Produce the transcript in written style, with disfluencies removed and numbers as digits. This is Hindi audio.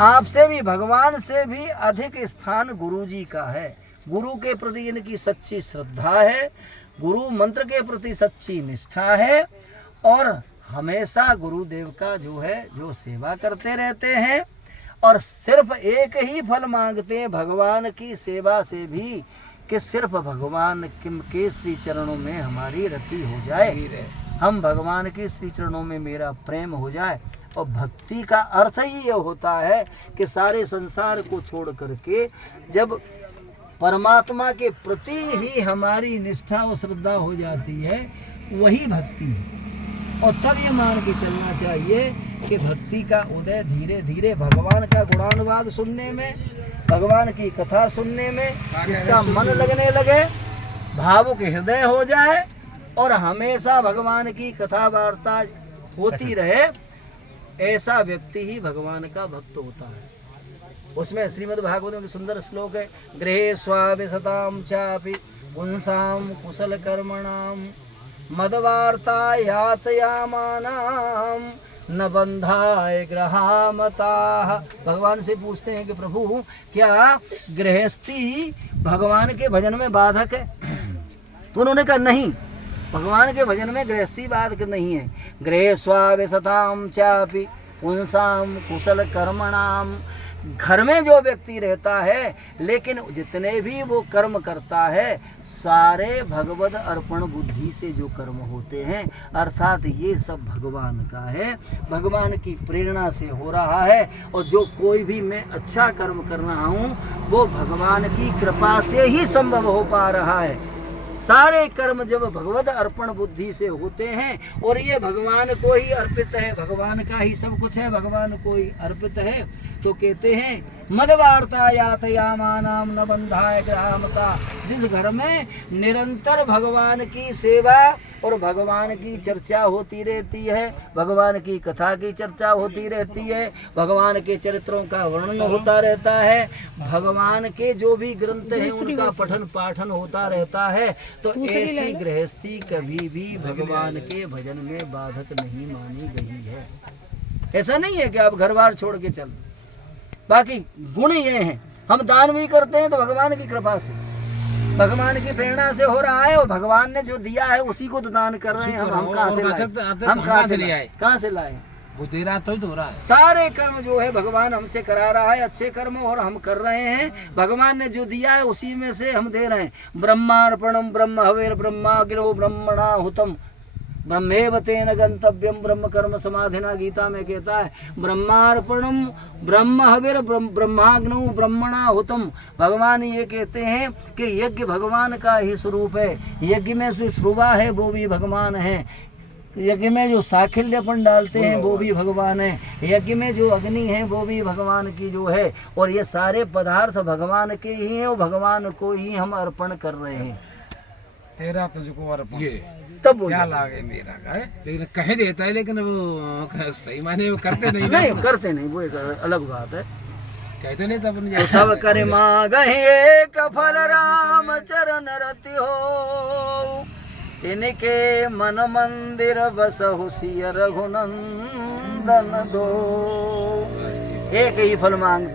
आपसे भी, भगवान से भी अधिक स्थान गुरु जी का है। गुरु के प्रति इनकी सच्ची श्रद्धा है, गुरु मंत्र के प्रति सच्ची निष्ठा है, और हमेशा गुरुदेव का जो है जो सेवा करते रहते हैं, और सिर्फ एक ही फल मांगते हैं भगवान की सेवा से भी, कि सिर्फ भगवान के श्री चरणों में हमारी रति हो जाए, हम भगवान के श्री चरणों में मेरा प्रेम हो जाए। और भक्ति का अर्थ ही ये होता है कि सारे संसार को छोड़ करके जब परमात्मा के प्रति ही हमारी निष्ठा और श्रद्धा हो जाती है, वही भक्ति है। और तब ये मान के चलना चाहिए कि भक्ति का उदय धीरे धीरे भगवान का गुणानुवाद सुनने में, भगवान की कथा सुनने में जिसका मन लगने लगे, भावुक हृदय हो जाए, और हमेशा भगवान की कथा वार्ता होती रहे, ऐसा व्यक्ति ही भगवान का भक्त होता है। उसमें श्रीमद् भागवत में सुंदर श्लोक है, गृहे स्वाविशताम चापि पुंसाम कुशल कर्मणाम मदवार्ता यातयामानाम न बंधाय ग्रहामताः। भगवान से पूछते हैं कि प्रभु क्या गृहस्थी भगवान के भजन में बाधक है? तो उन्होंने कहा नहीं, भगवान के भजन में गृहस्थी बाधक नहीं है। गृहे स्वाविशताम चापि पुंसाम कुशल कर्मणाम, घर में जो व्यक्ति रहता है लेकिन जितने भी वो कर्म करता है सारे भगवद अर्पण बुद्धि से जो कर्म होते हैं, अर्थात ये सब भगवान का है, भगवान की प्रेरणा से हो रहा है। और जो कोई भी मैं अच्छा कर्म कर रहा हूँ वो भगवान की कृपा से ही संभव हो पा रहा है। सारे कर्म जब भगवद अर्पण बुद्धि से होते हैं और ये भगवान को ही अर्पित है, भगवान का ही सब कुछ है, भगवान को ही अर्पित है, तो कहते हैं मदवार्ता यातयामानाम न बंधाय ग्रामता। जिस घर में निरंतर भगवान की सेवा और भगवान की चर्चा होती रहती है, भगवान की कथा की चर्चा होती रहती है, भगवान के चरित्रों का वर्णन होता रहता है, भगवान के जो भी ग्रंथ हैं उनका पठन पाठन होता रहता है, तो ऐसी गृहस्थी कभी भी भगवान के भजन में बाधक नहीं मानी गई है। ऐसा नहीं है कि आप घर बार छोड़ के चल। बाकी गुण ये हैं, हम दान भी करते हैं तो भगवान की कृपा से, भगवान की प्रेरणा से हो रहा है, और भगवान ने जो दिया है उसी को तो दान कर रहे हैं। हम कहाँ से लाए? हम कहाँ से लाए? वो दे रहा तो हो रहा है। सारे कर्म जो है भगवान हमसे करा रहा है, अच्छे कर्म, और हम कर रहे हैं। भगवान ने जो दिया है उसी में से हम दे रहे हैं। ब्रह्मार्पणम ब्रह्म हविर ब्रह्माग्नो ब्रह्मणा हुतम ब्रह्मेव तेन गंतव्यम ब्रह्म कर्म समाधिना, गीता में कहता है ब्रह्मार्पणम ब्रह्म हविर ब्रह्माग्नो ब्रह्मणा हुतम। भगवान ये कहते हैं कि यज्ञ भगवान का ही स्वरूप है, यज्ञ में जो श्रुवा है वो भी भगवान है, यज्ञ में जो साखिल्यपन डालते हैं वो भी भगवान है, यज्ञ में जो अग्नि है वो भी भगवान की जो है, और ये सारे पदार्थ भगवान के ही हैं और भगवान को ही हम अर्पण कर रहे हैं। तेरा तुझको अर्पण, तब क्या लागे मेरा है, लेकिन कह देता है, लेकिन वो सही माने वो करते नहीं। नहीं करते नहीं, वो एक अलग बात है। कहते नहीं तब तो सब कर मांगहि एक फल राम चरण रति हो, इनके मन मंदिर बसहु सिय रघुनंदन दो। एक ही फल मांगते